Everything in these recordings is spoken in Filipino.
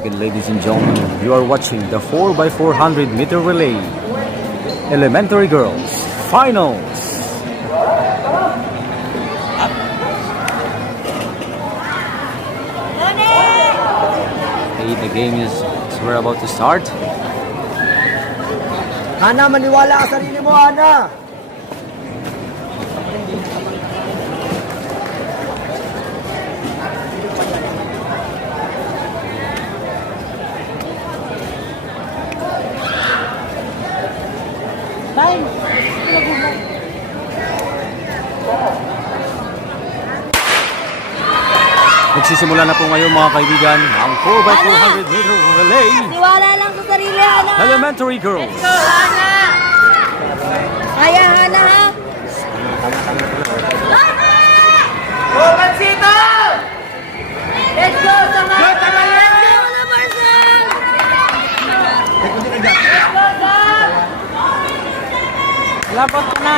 second, ladies and gentlemen. You are watching the 4x400 meter relay. Elementary Girls Finals. Okay, the game is we're about to start. Hana, maniwala ka sarili mo, Hana! Time! Nagsisimula na po ngayon mga kaibigan ang 4x400 meter relay. Niwala lang sa sarili, Hana. Elementary Girls. Let's go, Hana. Kaya, Hana, ha? Romancito! Let's go, sama. Let's go, Wala, Marcel. Let's go, Sam. Lapat ka na!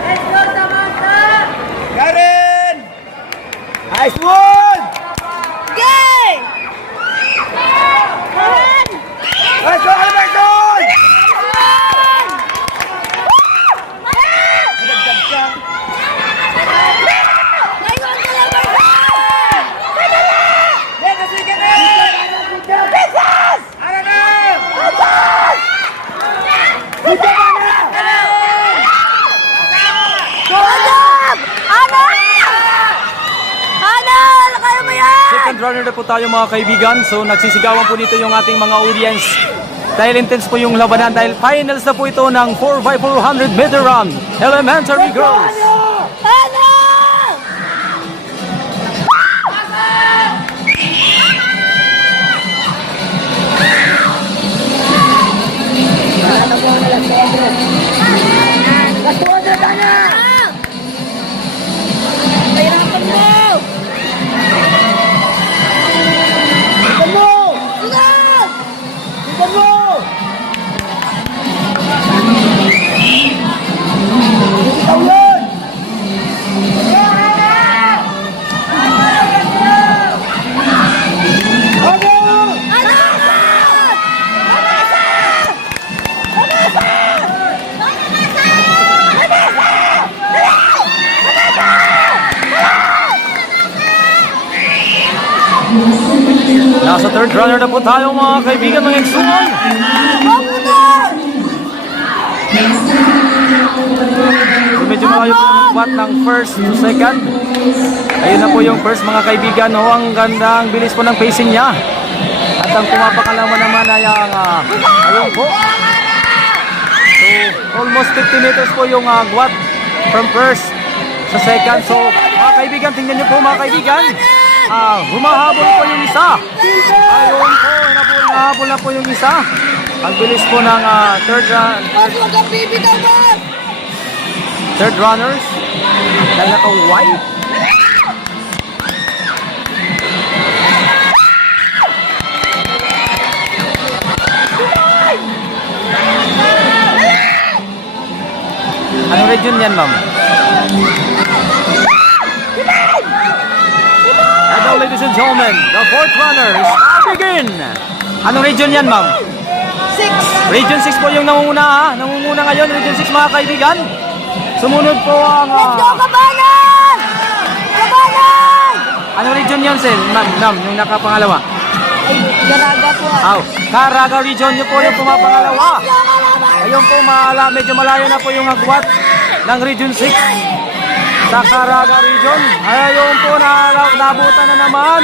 Let's go, Samantha. Karen! Nice one! Okay. Karen. Let's go, Alberton! Ayun ka lang, Marcel. Let's go, Karen! Princess! Ano na? Princess! Good job, Hana! Adam! Hana! Hana! Kaya mo yan! Second runner na po tayo mga kaibigan. So nagsisigawan po dito yung ating mga audience. Dahil intense po yung labanan. Dahil finals na po ito ng 4x400 meter run. Elementary Girls. Hana! Last 200, Hana! Pahirapan mo! Ito mo! Sunod! Ito mo! Ikaw yun! Ano? Nasa third runner na po tayo mga kaibigan ng Exumon. So, medyo malayo po yung bat ng first to second. Ayun na po yung first mga kaibigan. Oh, ang ganda, ang bilis po ng pacing niya. At ang pumapakalaman naman ay ang ayun po. So almost 50 meters po yung gwat from first sa second. So mga kaibigan, tingnan niyo po mga kaibigan. Humahabol po yung isa. Ayun po, nahabol na po yung isa. Ang bilis po ng third runners na naka-white. Anong region yan, ma'am? And now, ladies and gentlemen, the fourth runner is begin. Anong region yan, ma'am? 6. Region 6 po yung namumuna, ha? Namumuna ngayon, Region 6 mga kaibigan. Sumunod po ang... Let's go, Kabanan! Kabanan! Anong region yan, Sen? Ma'am, yung nakapangalawa. Ay, Garaga po. Caraga region nyo po yung pumapangalawa. Ayun po, medyo malayo na po yung agwat ng Region 6 sa Caraga region. Ayun po, nabutan na naman.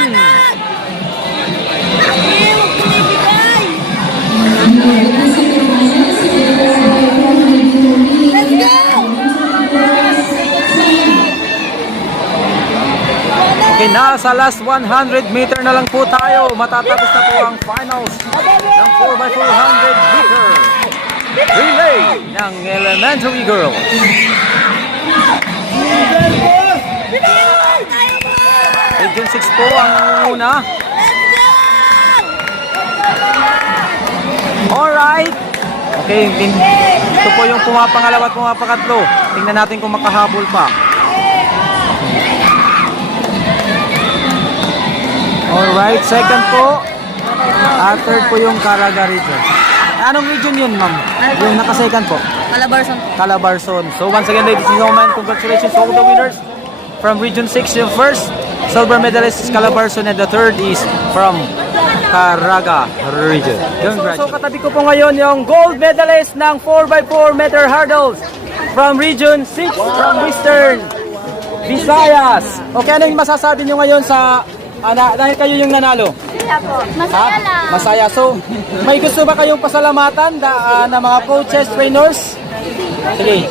Let's go! Okay, nasa last 100 meter na lang po tayo. Matatapos na po ang finals ng 4x400 meter relay ng Elementary Girls. Region 6 po ang una. Alright. Okay, ito po yung pumapangalawa at pumapakatlo. Tingnan natin kung makahabol pa. Alright, second po. At third po yung Caraga region. Anong region yun, ma'am? Yung naka-second po? Calabarzon. Calabarzon. So once again, ladies and gentlemen, congratulations to all the winners. From Region 6, yung first silver medalist is Calabarzon and the third is from Caraga region. So katabi ko po ngayon yung gold medalist ng 4x4 meter hurdles from Region 6 from Western Visayas. Okay, ano yung masasabi nyo ngayon sa dahil kayo yung nanalo? Masaya lang. Masaya. So, may gusto ba kayong pasalamatan na mga coaches, trainers? Sige.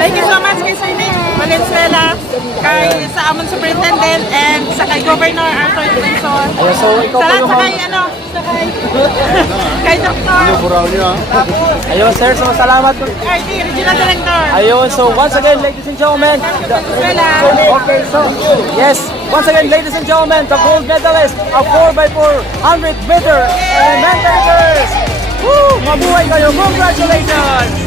Thank you so much kay Sir Nick Valenzuela, kay sa amon superintendent, and sa kay Governor Arthur Defensor. Ayun, so ikaw Sa po lahat yung sa kay kay Dr. Ayun, sir, so salamat po. RD, Regional Director. Ayun, so once again, ladies and gentlemen, okay, so, yes, once again, ladies and gentlemen, the gold medalist of 4x400 meter elementary girls. Woo! Mabuhay kayo! Congratulations!